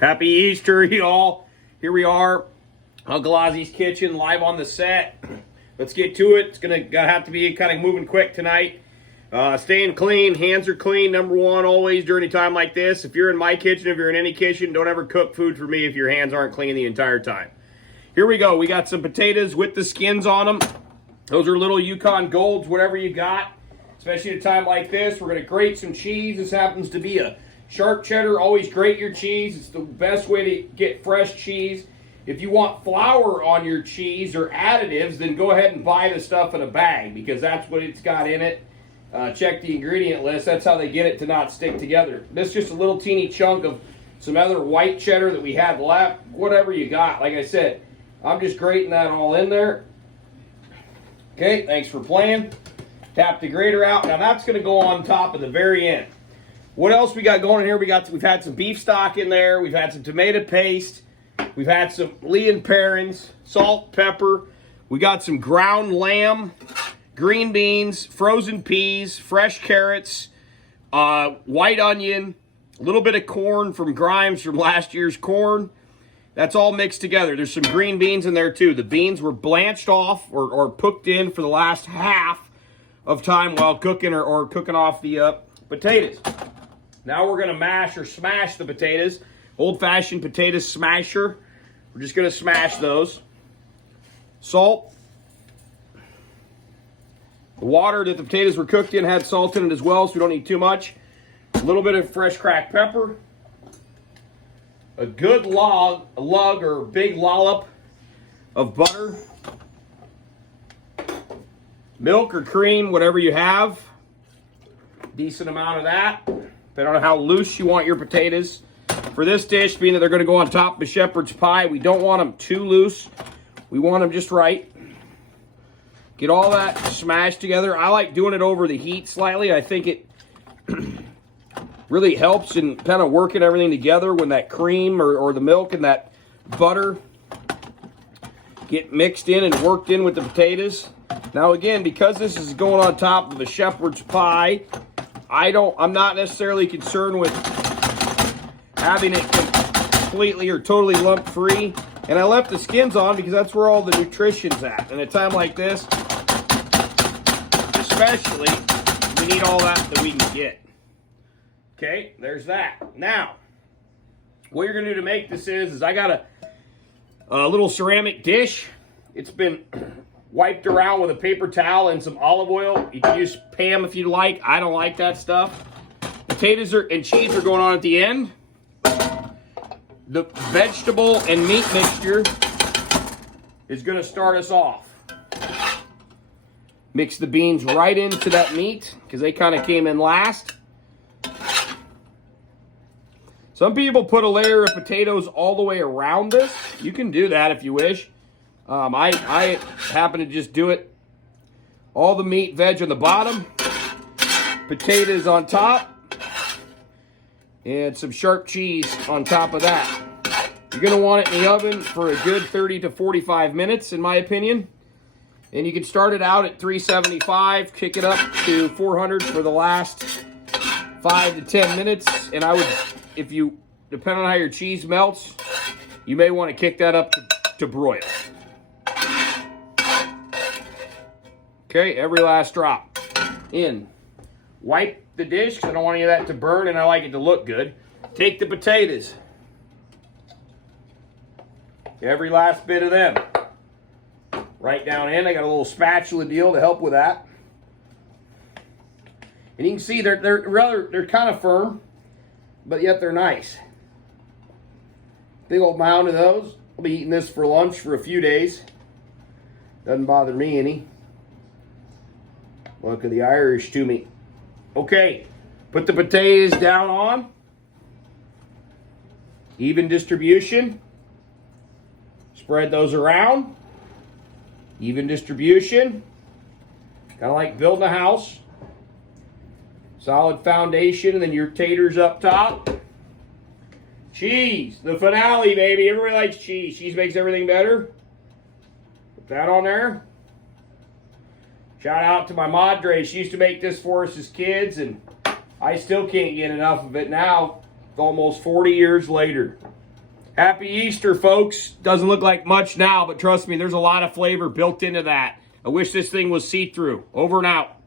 Happy Easter, y'all. Here we are, Uncle Ozzy's kitchen, live on the set. Let's get to it. It's gonna have to be kind of moving quick tonight. Staying clean, hands are clean, number one, always during a time like this. If you're in my kitchen, if you're in any kitchen, don't ever cook food for me if your hands aren't clean the entire time. Here we go. We got some potatoes with the skins on them. Those are little Yukon Golds, whatever you got. Especially at a time like this, we're gonna grate some cheese. This happens to be a sharp cheddar. Always grate your cheese. It's the best way to get fresh cheese. If you want flour on your cheese or additives, then go ahead and buy the stuff in a bag because that's what it's got in it. Check the ingredient list. That's how they get it to not stick together. This is just a little teeny chunk of some other white cheddar that we have left. Whatever you got. Like I said, I'm just grating that all in there. Okay, thanks for playing. Tap the grater out. Now that's going to go on top at the very end. What else we got going in here? We've had some beef stock in there. We've had some tomato paste. We've had some Lee and Perrins, salt, pepper. We got some ground lamb, green beans, frozen peas, fresh carrots, white onion, a little bit of corn from Grimes from last year's corn. That's all mixed together. There's some green beans in there too. The beans were blanched off or cooked in for the last half of time while cooking or cooking off the potatoes. Now we're going to mash or smash the potatoes. Old-fashioned potato smasher. We're just going to smash those. Salt. The water that the potatoes were cooked in had salt in it as well, so we don't need too much. A little bit of fresh cracked pepper. A good lug or big lollop of butter. Milk or cream, whatever you have. Decent amount of that. Depending on how loose you want your potatoes. For this dish, being that they're going to go on top of a shepherd's pie, we don't want them too loose. We want them just right. Get all that smashed together. I like doing it over the heat slightly. I think it really helps in kind of working everything together when that cream or the milk and that butter get mixed in and worked in with the potatoes. Now again, because this is going on top of a shepherd's pie, I'm not necessarily concerned with having it completely or totally lump-free. And I left the skins on because that's where all the nutrition's at. And at a time like this, especially, we need all that we can get. Okay, there's that. Now, what you're going to do to make this is I got a little ceramic dish. It's been wiped around with a paper towel and some olive oil. You can use Pam if you like. I don't like that stuff. Potatoes and cheese are going on at the end. The vegetable and meat mixture is going to start us off. Mix the beans right into that meat because they kind of came in last. Some people put a layer of potatoes all the way around this. You can do that if you wish. I happen to just do it. All the meat, veg on the bottom, potatoes on top, and some sharp cheese on top of that. You're going to want it in the oven for a good 30 to 45 minutes, in my opinion. And you can start it out at 375, kick it up to 400 for the last 5 to 10 minutes. And I would, depending on how your cheese melts, you may want to kick that up to broil. Okay, every last drop in. Wipe the dish because I don't want any of that to burn and I like it to look good. Take the potatoes. Every last bit of them. Right down in. I got a little spatula deal to help with that. And you can see they're kind of firm, but yet they're nice. Big old mound of those. I'll be eating this for lunch for a few days. Doesn't bother me any. Look at the Irish to me. Okay, put the potatoes down on. Even distribution. Spread those around. Even distribution. Kind of like building a house. Solid foundation, and then your taters up top. Cheese, the finale, baby. Everybody likes cheese. Cheese makes everything better. Put that on there. Shout out to my madre. She used to make this for us as kids, and I still can't get enough of it now, almost 40 years later. Happy Easter, folks. Doesn't look like much now, but trust me, there's a lot of flavor built into that. I wish this thing was see-through. Over and out.